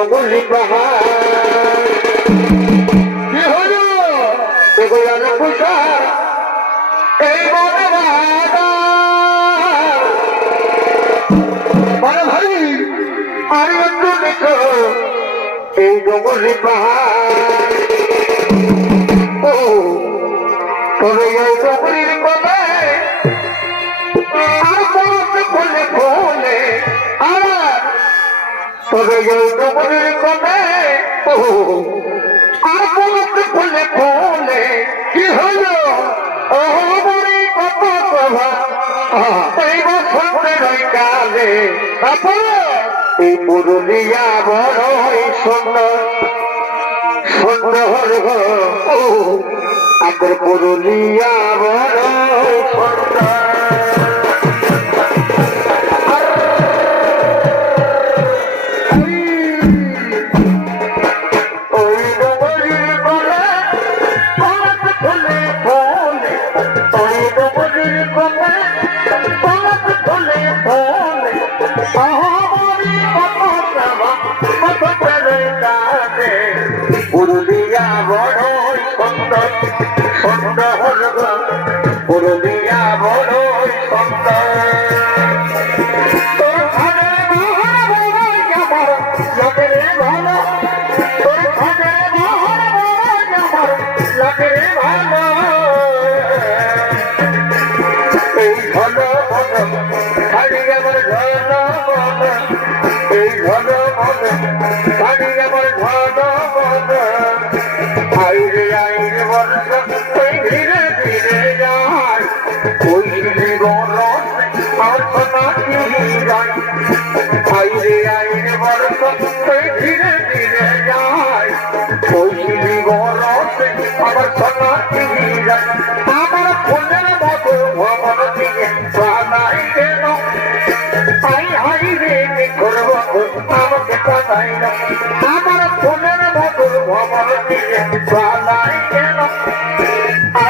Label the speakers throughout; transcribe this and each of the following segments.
Speaker 1: জঙ্গলি পাহাড় কি হলো? এগুলার পোষা এই বনে বড় ভাই, আর একটু দেখো। এই জঙ্গলি পাহাড় ও, তবে এই জঙ্গলির কথায় তবে ও আর বলতে বলে বলে কি হলো? ও কত প্রভা। এই বসন্তের কালে তারপরে এই পুরুলিয়া বড়ই সুন্দর। সুন্দর গো পুরুলিয়া বড়ই সুন্দর। পুরুলিয়া বড়ই সুন্দর সুন্দর পুরুলিয়া বড়ই সুন্দর তোর ঘরে বাহার বড়ই আমার লাগে রে ভালো তোর ঘরে বাহার বড়ই আমার লাগে রে ভালো এই ঘন ঘন শাড়ি আমার ঘন এই ঘন ঘন আমার সোনা যায় আইরে আইরে বর্ষ ধীরে ধীরে যায় ওই জীবন আমার সোনা যায় আমার ফোনের মতো ভবন দিয়ে বানাই কেন আই হাই রে করব আমাকে কাটাই না আমার ফোনের মতো ভবন দিয়ে বানাই কেন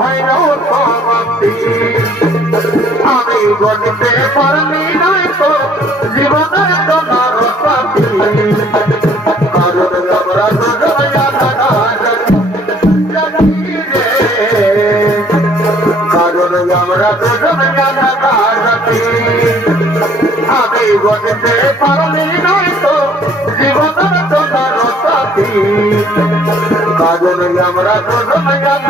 Speaker 1: হইল তো কারণ আমরা দুজন আমি তো আমরা দুজন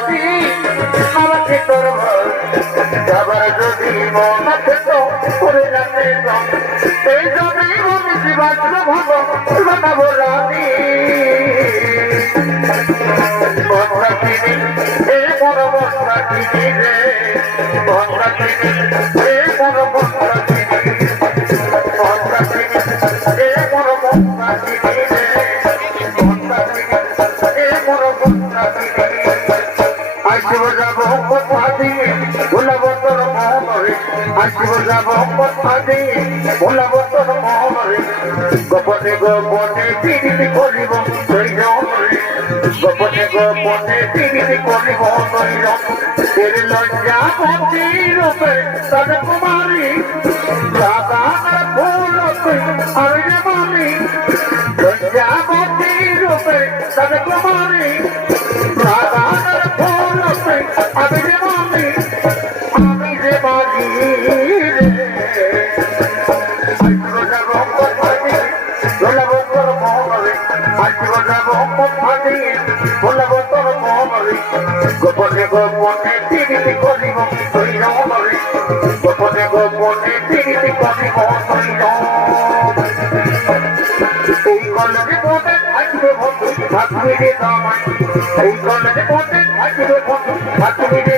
Speaker 1: এই যদি মন জীবাত্ম ভব বানাবো রানী যাব দিয়ে ভুলাব তোর মহরে গোপনে গোপনে পিড়িতি করিব জমরে গোপনে গোপনে তিনি করিব নৈরম এর লজ্জা মতি রূপে তদ কুমারী। রাধার ফুল যে মানি লজ্জা মতি রূপে তদ কুমারী। গোপনে গোপনে তিরিটি করিব তৈর এই কলমে পথে থাকবে বন্ধু থাকবে রে দামাই এই কলমে পথে থাকবে বন্ধু থাকবে রে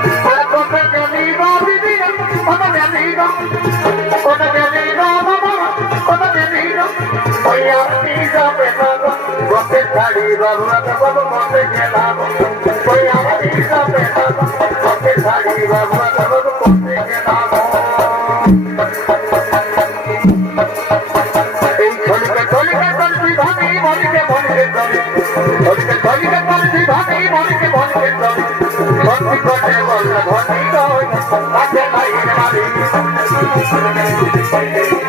Speaker 1: ছাড়ি বাবা বাবা কবে গেলাম ওই আপনি যাবে বাবা কবে ছাড়ি বাবা বাবা কবে গেলাম এই ছলিকে ছলিকে চলছি ভাবি মরিকে মরিকে চলি ছলিকে ছলিকে চলছি ভাবি মরিকে মরিকে চলি সত্যি করে বললে ঘটি নয় কাছে রে মারি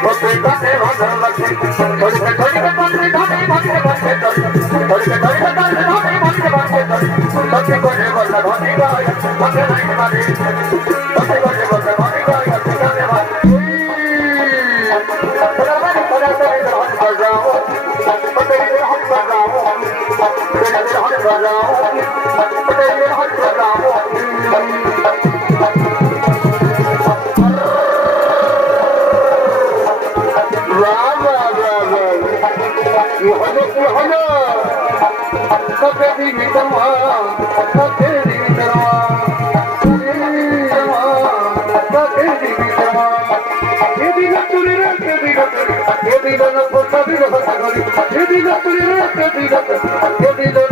Speaker 1: সত্যি কাছে ভালো লাগে ছলিকে ছলিকে চলছি ভাবি মরিকে মরিকে চলি ছলিকে Every little, every little, every little, every little.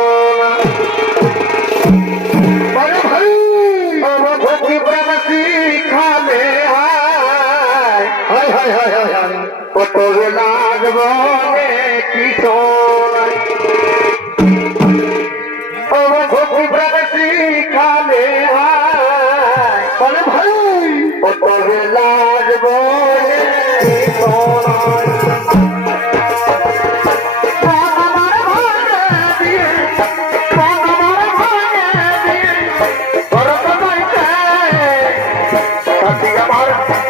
Speaker 1: আমার